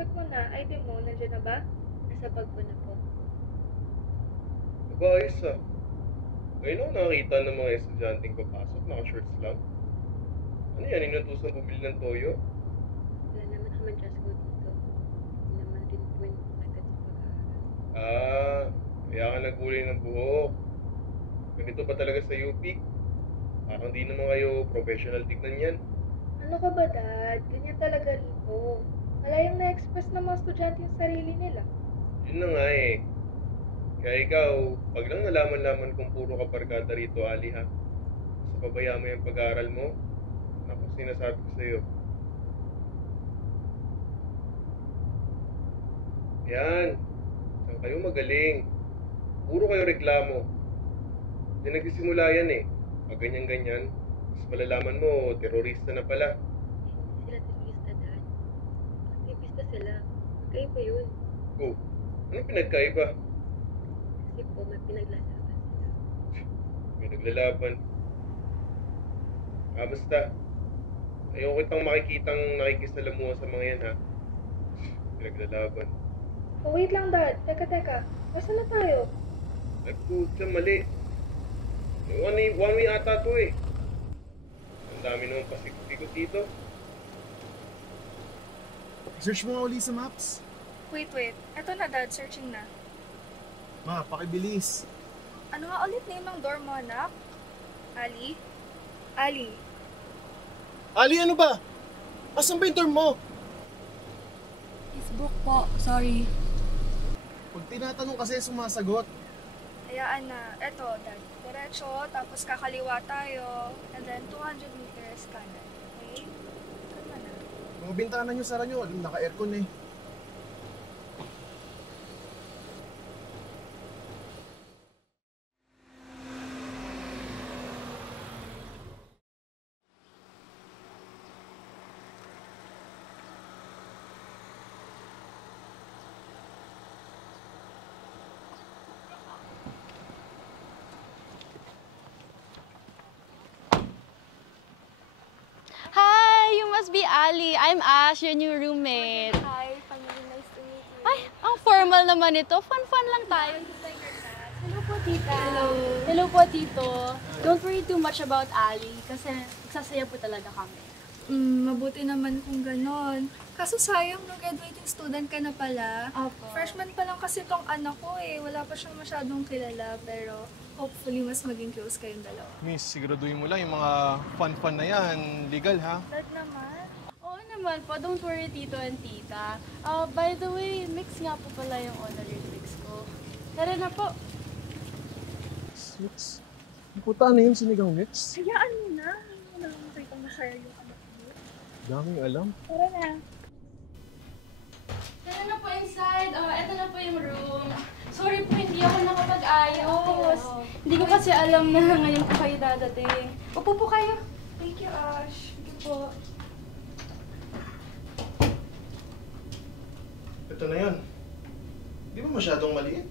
check mo na. ID mo, nandiyan na ba? Nasa bag mo na po. Aba, ayos ah. Ngayon ako nakakita ng mga estudyanteng papasok, naka-shorts lang. Ano yan, inutusan bumili ng toyo? Wala naman naman dress code dito. Hindi naman rin po yung agad sa pag-aaral. Ah, kaya ka nagkulay ng buhok. Ganito pa talaga sa UP? Parang di naman kayo professional tignan yan. Ano ka ba, Dad? Ganyan talaga rito. Malayang na-express ng mga estudyante yung sarili nila. Yun na nga eh. Kaya ikaw, pag lang nalaman-laman kung puro ka barkada rito, Ali ha, sa pabaya mo yung pag-aaral mo, naku, sinasabi ko sa'yo. Yan, saan kayo magaling? Puro kayo reklamo. Diyan nagsisimula yan eh. Pag ganyan-ganyan, mas malalaman mo, terorista na pala. Sila turista, Dad. Aktivista sila. Magkaiba yun. Oh, anong pinagkaiba? Kasi po, may pinaglalaban sila. May naglalaban. Basta. Ayoko kitang makikitang nakikisalamuha sa mga yan ha. Pinaglalaban. Oh, wait lang, Dad. Teka. Nasaan na tayo? Ay putya, mali. One way ata to eh. Ang dami naman pasikot-sikot dito. Search mo nga uli sa maps. Wait. Eto na, Dad. Searching na. Ma, pakibilis. Ano nga ulit name ng dorm mo, anak? Ali? Ali. Ali, ano ba? Asan ba yung dorm mo? Facebook po. Sorry. Pag tinatanong kasi sumasagot. Hayaan na. Eto, Dad. Diretso, tapos kakaliwa tayo. And then 200 meters kanan. Okay? Kalma na. Mga bintana nyo, sara nyo. Naka-aircon eh. Hi, you must be Ali. I'm Ash, your new roommate. Hi, family. Nice to meet you. Ay, ang formal naman ito. Fun lang tayo. Hello po, tita. Hello po, Tito. Don't worry too much about Ali kasi nagsasaya po talaga kami. Mabuti naman kung ganon. Kaso sayang, no, graduating student ka na pala. Opo. Freshman pa lang kasi tong anak ko eh. Wala pa siyang masyadong kilala, pero hopefully mas maging close kayong dalawa. Miss, siguraduhin mo lang yung mga fun na yan. Legal ha? Dad naman. Oo naman po. Don't worry, Tito and Tita. By the way, mix nga po pala yung honorary mix ko. Tara na po. Mix. Puta, ano yung sinigang mix? Hayaan mo na. Hindi mo na lang makita masaya yung anak mo. Daming alam. Tara na. Tara na po inside. Ito na po yung room. Sorry po, hindi ako nakapag-ayos. Hindi ko kasi alam na ngayon po kayo dadating. Upo po kayo. Thank you, Ash. Sige po. Ito na yun. Di ba masyadong maliit?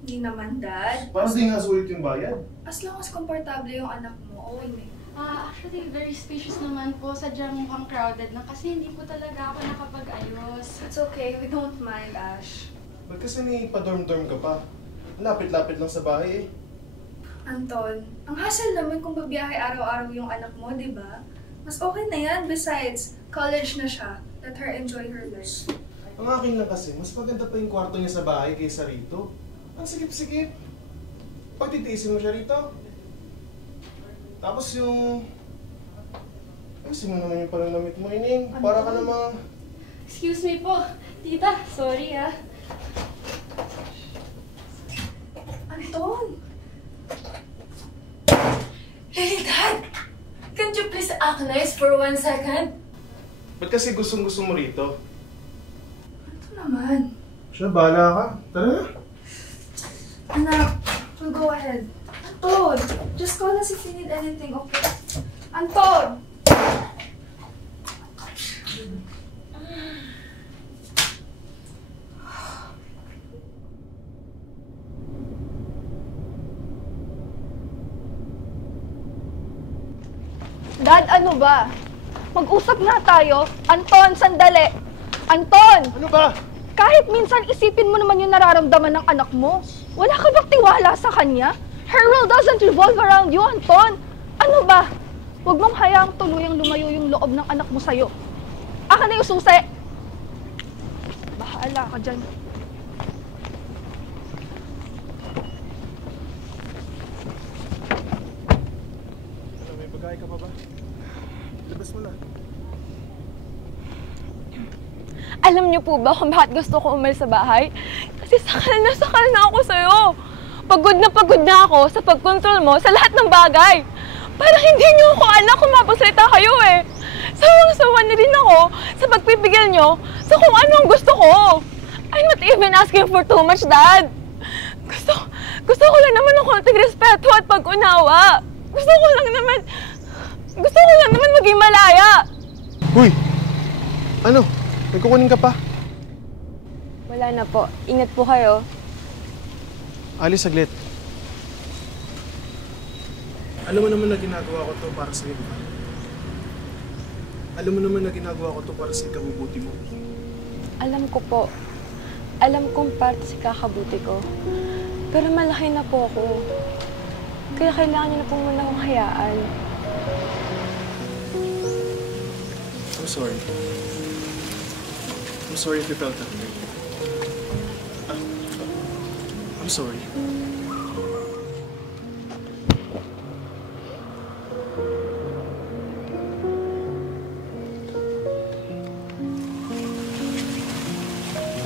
Hindi naman, Dad. Parang di nga sulit yung bayad. As long as komportable yung anak mo, okay na yun. Actually, very spacious naman po. Sadyang mukhang crowded na kasi hindi po talaga ako nakapag-ayos. It's okay. We don't mind, Ash. Ba't kasi may pa-dorm-dorm ka pa? Lapit-lapit lang sa bahay eh. Anton, ang hassle naman kung babiyahe araw-araw yung anak mo, di ba? Mas okay na yan. Besides, college na siya. Let her enjoy her life. Ang akin lang kasi, mas maganda pa yung kwarto niya sa bahay kaysa rito. Ang sikip-sikip. Pagtitiisin mo siya rito. Tapos yung... Ayusin mo naman yung pananamit mo, Ining. Para ka namang... Excuse me po. Tita, sorry ah. Anton! Really, Dad? Can't you please act nice for 1 second? Ba't kasi gustong-gusto mo rito? Ito naman. Siya, bahala ka. Tara na. Anak, we'll go ahead. Anton! Just call us if you need anything, okay? Anton! Dad, ano ba? Mag-usap nga tayo. Anton, sandali. Anton! Ano ba? Kahit minsan isipin mo naman yung nararamdaman ng anak mo. Wala ka bang tiwala sa kanya? Her world doesn't revolve around you, Anton. Ano ba? Huwag mong hayaang tuluyang lumayo yung loob ng anak mo sa'yo. Akin na yung susi! Bahala ka dyan. Ano, may bagay ka pa ba? Labas mo na. Alam niyo po ba kung bakit gusto ko umalis sa bahay? Kasi sakal na ako sa'yo. Pagod na ako sa pagkontrol mo sa lahat ng bagay. Parang hindi niyo ako anak kung mapagsalita kayo eh. Sawang-sawa na rin ako sa pagpipigil niyo sa kung ano ang gusto ko. I'm not even asking for too much, Dad. Gusto ko lang naman ng konting respeto at pag-unawa. Gusto ko lang naman maging malaya. Uy! Ano? May kukunin ka pa? Wala na po. Ingat po kayo. Alice, saglit. Alam mo naman na ginagawa ko to para sa iyo. Alam mo naman na ginagawa ko to para sa ikabubuti mo. Alam ko po. Alam kong parte sa kakabuti ko. Pero malaki na po ako. Kaya kailangan niyo na po muna akong hayaan. I'm sorry. I'm sorry if you felt that way. I'm sorry.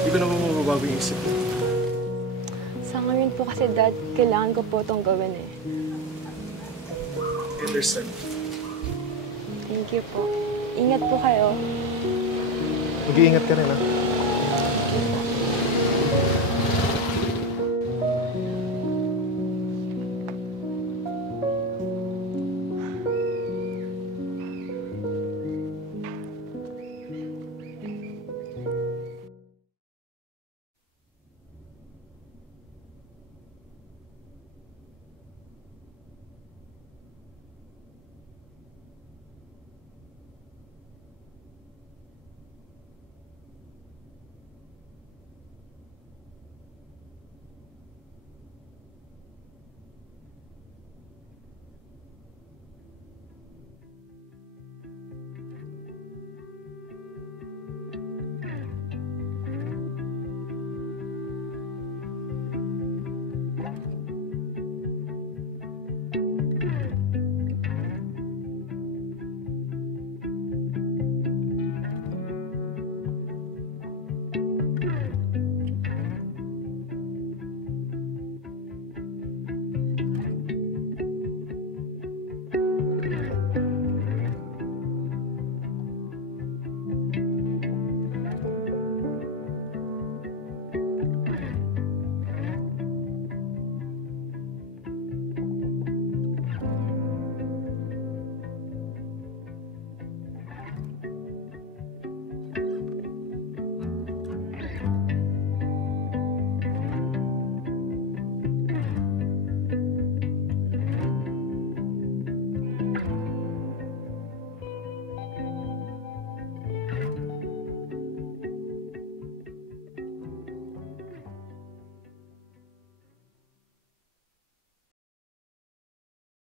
Hindi ko naman mababago yung isip mo. Sa ngayon po kasi, Dad, kailangan ko po itong gawin eh. I understand. Thank you po. Ingat po kayo. Mag-iingat ka rin, ha?